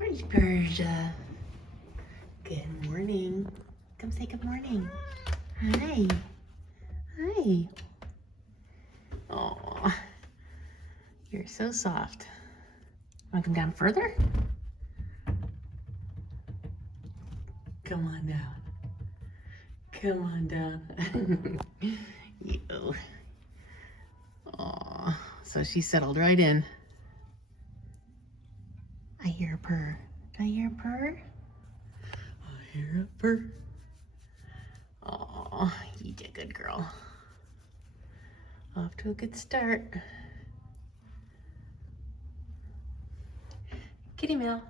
Where's Persia? Good morning. Come say good morning. Hi. Hi. Oh, you're so soft. Want to come down further? Come on down. Come on down. You. Oh, so she settled right in. I hear a purr. Do I hear a purr? I hear a purr. Oh, you did good, girl. Off to a good start. Kitty meow.